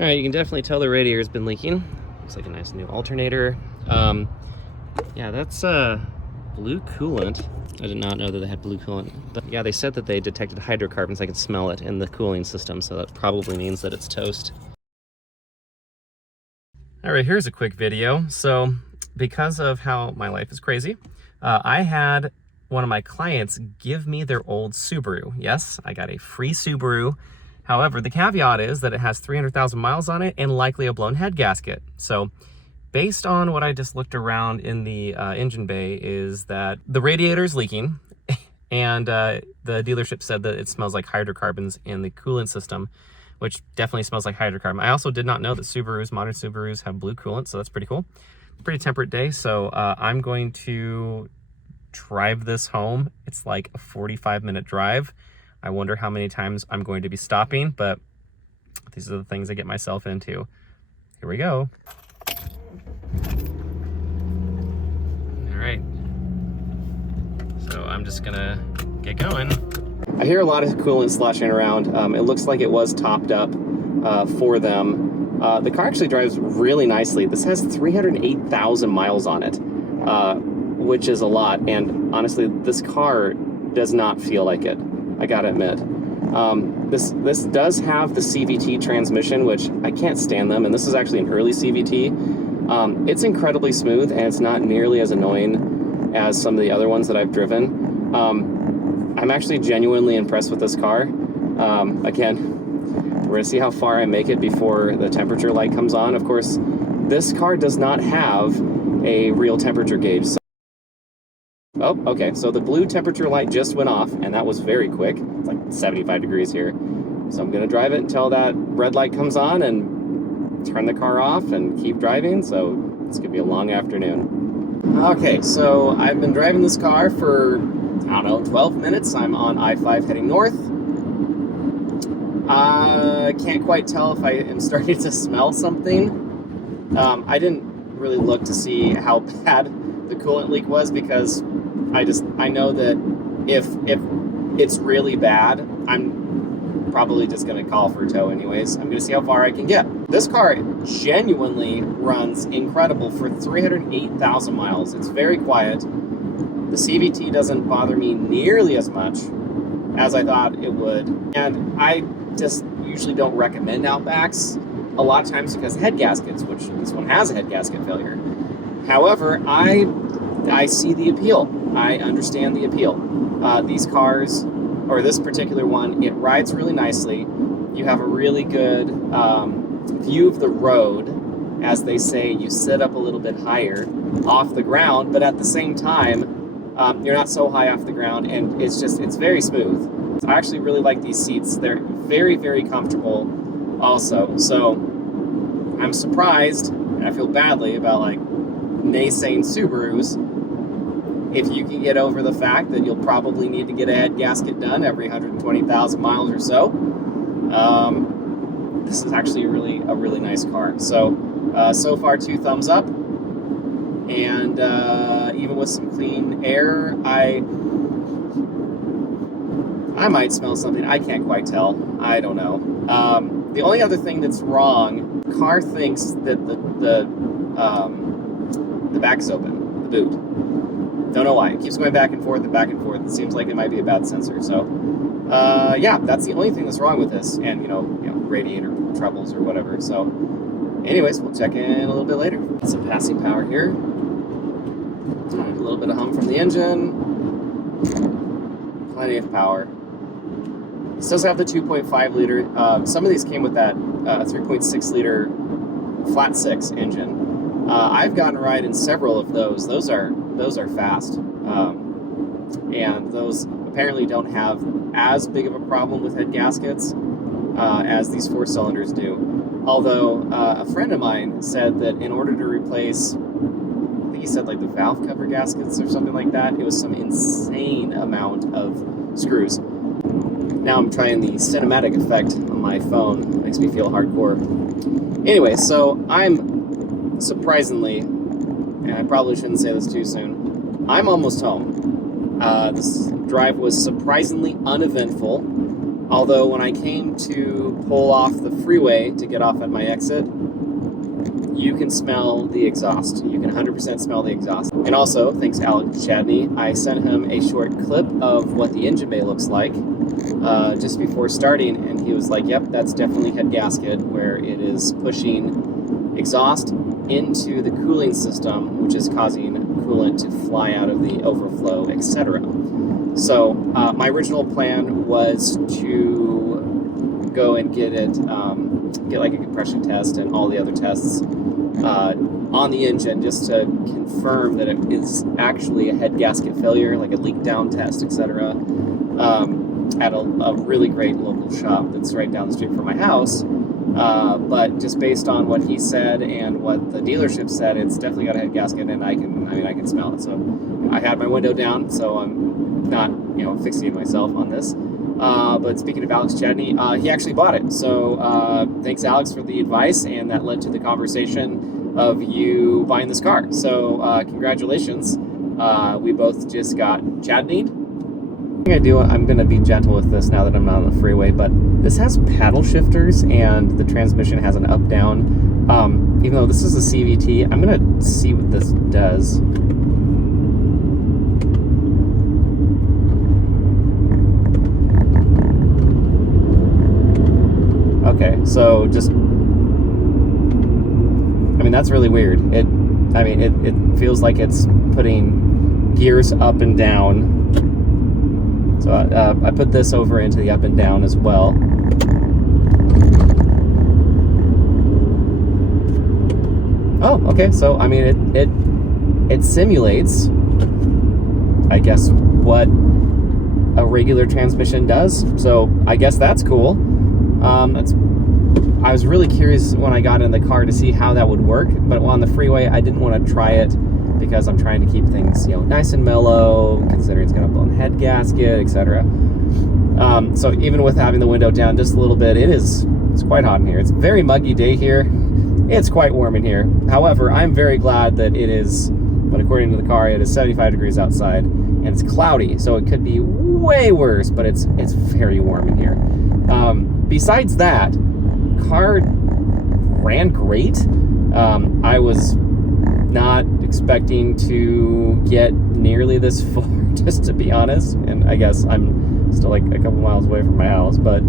All right, you can definitely tell the radiator's been leaking. Looks like a nice new alternator. Yeah, that's blue coolant. I did not know that they had blue coolant. But yeah, they said that they detected hydrocarbons. I could smell it in the cooling system, so that probably means that it's toast. All right, here's a quick video. So because of how my life is crazy, I had one of my clients give me their old Subaru. Yes, I got a free Subaru. However, the caveat is that it has 300,000 miles on it and likely a blown head gasket. So based on what I just looked around in the engine bay is that the radiator is leaking and the dealership said that it smells like hydrocarbons in the coolant system, which definitely smells like hydrocarbon. I also did not know that modern Subarus have blue coolant, so that's pretty cool. Pretty temperate day, so I'm going to drive this home. It's like a 45-minute drive. I wonder how many times I'm going to be stopping, but these are the things I get myself into. Here we go. All right. So I'm just gonna get going. I hear a lot of coolant sloshing around. It looks like it was topped up for them. The car actually drives really nicely. This has 308,000 miles on it, which is a lot. And honestly, this car does not feel like it. I gotta admit. This does have the CVT transmission, which I can't stand them, and this is actually an early CVT. It's incredibly smooth, and it's not nearly as annoying as some of the other ones that I've driven. I'm actually genuinely impressed with this car. Again, we're gonna see how far I make it before the temperature light comes on. Of course, this car does not have a real temperature gauge. Oh, okay, so the blue temperature light just went off, and that was very quick. It's like 75 degrees here. So I'm gonna drive it until that red light comes on and turn the car off and keep driving, so it's gonna be a long afternoon. Okay, so I've been driving this car for, I don't know, 12 minutes. I'm on I-5 heading north. I can't quite tell if I am starting to smell something. I didn't really look to see how bad the coolant leak was because I know that if it's really bad, I'm probably just gonna call for a tow anyways. I'm gonna see how far I can get. This car genuinely runs incredible for 308,000 miles. It's very quiet. The CVT doesn't bother me nearly as much as I thought it would. And I just usually don't recommend Outbacks a lot of times because of head gaskets, which this one has a head gasket failure. However, I see the appeal. I understand the appeal. These cars, or this particular one, it rides really nicely. You have a really good view of the road. As they say, you sit up a little bit higher off the ground, but at the same time, you're not so high off the ground, and it's very smooth. I actually really like these seats. They're very, very comfortable also. So I'm surprised, and I feel badly about like naysaying Subarus. If you can get over the fact that you'll probably need to get a head gasket done every 120,000 miles or so, this is actually a really nice car. So so far 2 thumbs up, and even with some clean air, I might smell something. I can't quite tell. I don't know. The only other thing that's wrong, the car thinks that the back is open, the boot. Don't know why. It keeps going back and forth and back and forth. It seems like it might be a bad sensor. So, yeah, that's the only thing that's wrong with this. And, you know, radiator troubles or whatever. So, anyways, we'll check in a little bit later. Some passing power here. A little bit of hum from the engine. Plenty of power. This does have the 2.5 liter. Some of these came with that 3.6 liter flat 6 engine. I've gotten a ride in several of those. Those are fast, and those apparently don't have as big of a problem with head gaskets as these 4 cylinders do. Although a friend of mine said that in order to replace, I think he said like the valve cover gaskets or something like that, it was some insane amount of screws. Now I'm trying the cinematic effect on my phone. It makes me feel hardcore. Anyway, so I'm surprisingly, and I probably shouldn't say this too soon, I'm almost home. This drive was surprisingly uneventful. Although when I came to pull off the freeway to get off at my exit, you can smell the exhaust. You can 100% smell the exhaust. And also, thanks Alex Chadney, I sent him a short clip of what the engine bay looks like just before starting, and he was like, yep, that's definitely head gasket, where it is pushing exhaust into the cooling system, which is causing coolant to fly out of the overflow, etc. So my original plan was to go and get it, get like a compression test and all the other tests on the engine, just to confirm that it is actually a head gasket failure, like a leak down test, etc. At a really great local shop that's right down the street from my house. But just based on what he said and what the dealership said, it's definitely got a head gasket, and I can smell it. So I had my window down, so I'm not, fixating myself on this. But speaking of Alex Chadney, he actually bought it. So thanks, Alex, for the advice, and that led to the conversation of you buying this car. So congratulations. We both just got Chadneyed. I'm going to be gentle with this now that I'm not on the freeway, but this has paddle shifters and the transmission has an up-down. Even though this is a CVT, I'm going to see what this does. Okay, so just, that's really weird. It feels like it's putting gears up and down. So I put this over into the up and down as well. Oh, okay. So it simulates, I guess, what a regular transmission does. So I guess that's cool. I was really curious when I got in the car to see how that would work, but on the freeway I didn't want to try it because I'm trying to keep things, nice and mellow, considering it's got a blown head gasket, etc. So even with having the window down just a little bit, it's quite hot in here. It's a very muggy day here. It's quite warm in here. However, I'm very glad that it is, but according to the car, it is 75 degrees outside, and it's cloudy, so it could be way worse, but it's very warm in here. Besides that, car ran great. I was not expecting to get nearly this far, just to be honest, and I guess I'm still like a couple miles away from my house, but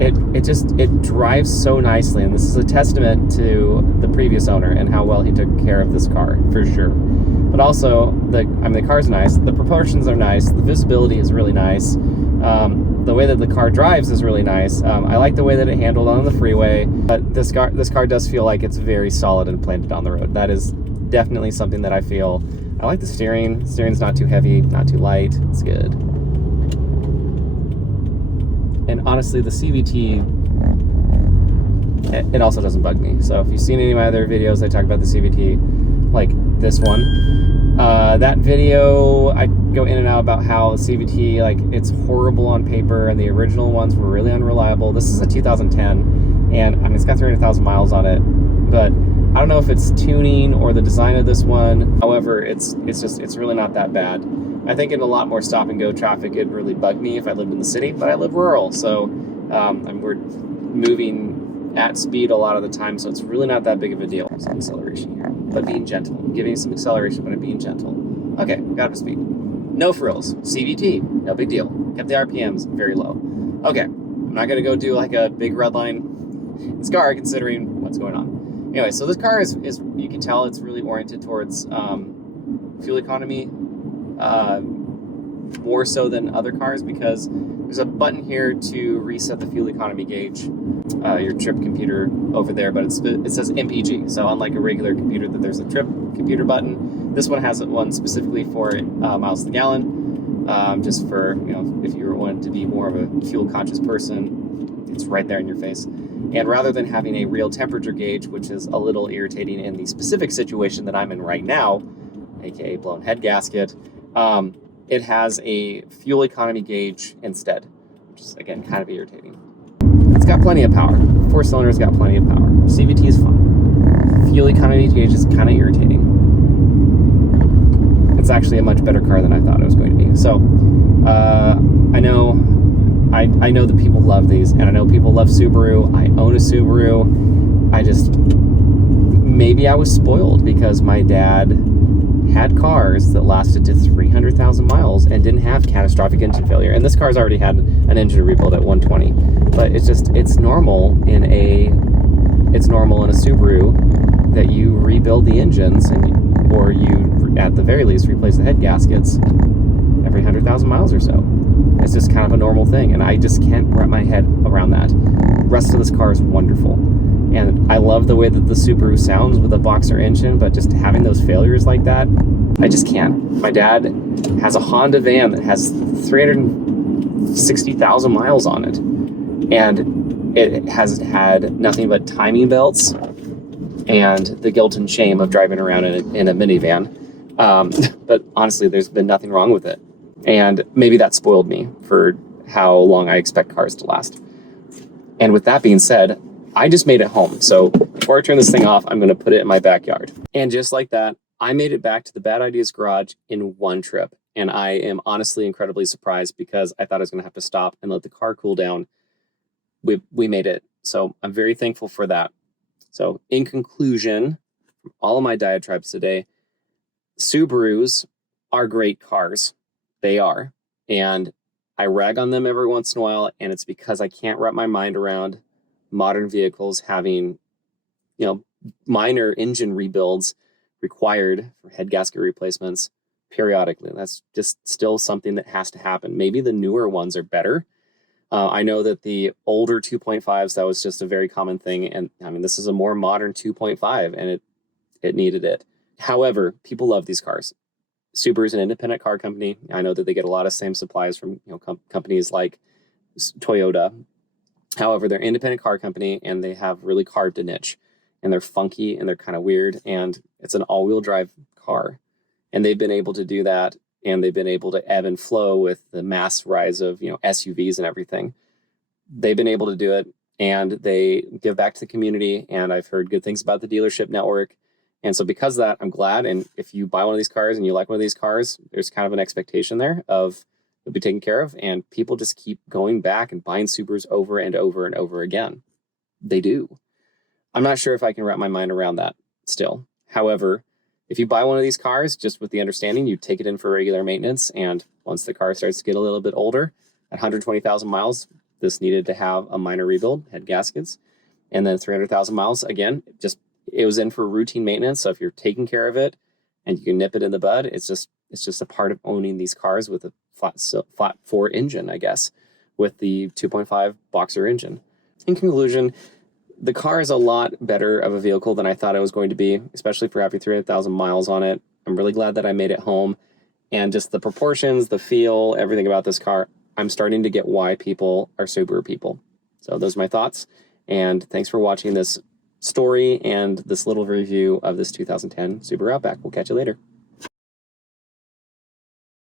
it drives so nicely, and this is a testament to the previous owner and how well he took care of this car, for sure. But also, the car's nice, the proportions are nice, the visibility is really nice, the way that the car drives is really nice. I like the way that it handled on the freeway, but this car does feel like it's very solid and planted on the road. That is definitely something that I feel. I like the steering. The steering's not too heavy, not too light. It's good. And honestly, the CVT, it also doesn't bug me. So if you've seen any of my other videos, I talk about the CVT, like this one. That video, I go in and out about how the CVT, it's horrible on paper, and the original ones were really unreliable. This is a 2010, and it's got 300,000 miles on it, but I don't know if it's tuning or the design of this one. However, it's really not that bad. I think in a lot more stop and go traffic, it'd really bug me if I lived in the city, but I live rural, so we're moving at speed a lot of the time, so it's really not that big of a deal. Some acceleration here, but being gentle. Giving some acceleration, but being gentle. Okay, got up to speed. No frills. CVT, no big deal. Kept the RPMs very low. Okay, I'm not gonna go do like a big red line in this car, considering what's going on. Anyway, so this car is you can tell it's really oriented towards fuel economy, more so than other cars, because there's a button here to reset the fuel economy gauge, your trip computer over there, but it says MPG. So unlike a regular computer that there's a trip computer button, this one has one specifically for miles to the gallon, just for, if you wanted to be more of a fuel conscious person, it's right there in your face. And rather than having a real temperature gauge, which is a little irritating in the specific situation that I'm in right now, aka blown head gasket, it has a fuel economy gauge instead, which is, again, kind of irritating. It's got plenty of power. 4-cylinder's got plenty of power. CVT is fine. Fuel economy gauge is kind of irritating. It's actually a much better car than I thought it was going to be. So, I know I know that people love these, and I know people love Subaru. I own a Subaru. Maybe I was spoiled because my dad had cars that lasted to 300,000 miles and didn't have catastrophic engine failure. And this car's already had an engine rebuild at 120. But it's normal in a Subaru that you rebuild the engines or you, at the very least, replace the head gaskets every 100,000 miles or so. It's just kind of a normal thing, and I just can't wrap my head around that. The rest of this car is wonderful. And I love the way that the Subaru sounds with a boxer engine, but just having those failures like that, I just can't. My dad has a Honda van that has 360,000 miles on it. And it has had nothing but timing belts and the guilt and shame of driving around in a minivan. But honestly, there's been nothing wrong with it. And maybe that spoiled me for how long I expect cars to last. And with that being said, I just made it home. So before I turn this thing off, I'm going to put it in my backyard. And just like that, I made it back to the Bad Ideas garage in one trip. And I am honestly incredibly surprised because I thought I was going to have to stop and let the car cool down. We made it. So I'm very thankful for that. So in conclusion, from all of my diatribes today, Subarus are great cars. They are. And I rag on them every once in a while, and it's because I can't wrap my mind around modern vehicles having, minor engine rebuilds required for head gasket replacements periodically. That's just still something that has to happen. Maybe the newer ones are better. I know that the older 2.5s, that was just a very common thing. And I mean, this is a more modern 2.5 and it needed it. However, people love these cars. Subaru is an independent car company. I know that they get a lot of same supplies from companies like Toyota. However, they're an independent car company and they have really carved a niche, and they're funky and they're kind of weird, and it's an all-wheel drive car. And they've been able to do that, and they've been able to ebb and flow with the mass rise of SUVs and everything. They've been able to do it, and they give back to the community, and I've heard good things about the dealership network. And so because of that, I'm glad. And if you buy one of these cars and you like one of these cars, there's kind of an expectation there of it'll be taken care of. And people just keep going back and buying Subarus over and over and over again. They do. I'm not sure if I can wrap my mind around that still. However, if you buy one of these cars, just with the understanding, you take it in for regular maintenance. And once the car starts to get a little bit older, at 120,000 miles, this needed to have a minor rebuild, head gaskets. And then 300,000 miles, again, it was in for routine maintenance. So if you're taking care of it and you can nip it in the bud, it's just a part of owning these cars with a flat four engine, I guess, with the 2.5 boxer engine. In conclusion, the car is a lot better of a vehicle than I thought it was going to be, especially for having 300,000 miles on it. I'm really glad that I made it home, and just the proportions, the feel, everything about this car, I'm starting to get why people are Subaru people. So those are my thoughts, and thanks for watching this story and this little review of this 2010 Subaru Outback. We'll catch you later.